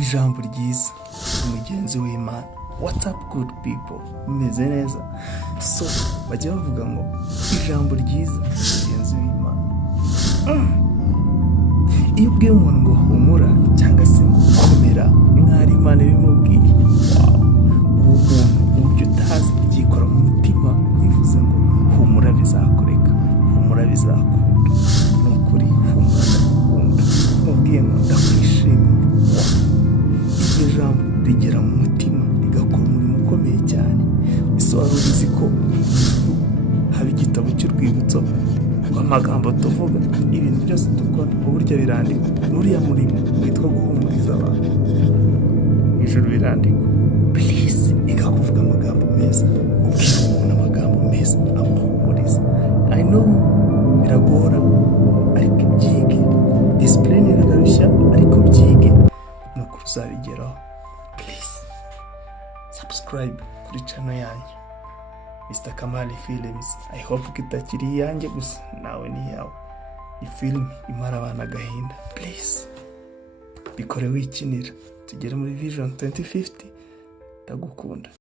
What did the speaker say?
Ijambo ryiza, mugenzi w'Imana. What's up good people? Meze neza? So, bajya bavuga ngo ijambo ryiza, mugenzi w'Imana. Iyo ubwiye umuntu ngo humura cyangwa se ngo komera, mwari Imana ibimubwiye. Uwo muntu uburyo utazi byikora mu mutima bivuze ngo humura bizakoreka, humura bizakunda. Ni ukuri humura ndakunda. Mubwiye ngo ndakwishimiye. Iryo jambo rigera mu mutima rigakora umurimo ukomeye cyane. Ese wari uzi ko haba igitabo cy'urwibutso amagambo tuvuga, ibintu byose dukora uburyo birandikwa, n'uriya murimo witwa guhumuriza abantu ijuru birandikwa. Please iga kuvuga amagambo meza, ubwira umuntu amagambo meza amuhumuriza. I know biragora ariko ibyige, discipline irarushya ariko byige nuko uzabigeraho. Please subscribe kuri channel yanyu Mr. Kamali Films. I hope kitakiri iyanjye gusa, nawe ni yawe. Ni film imara abana agahinda. Please bikore wikinira, tugere muri Vision 2050. Ndagukunda.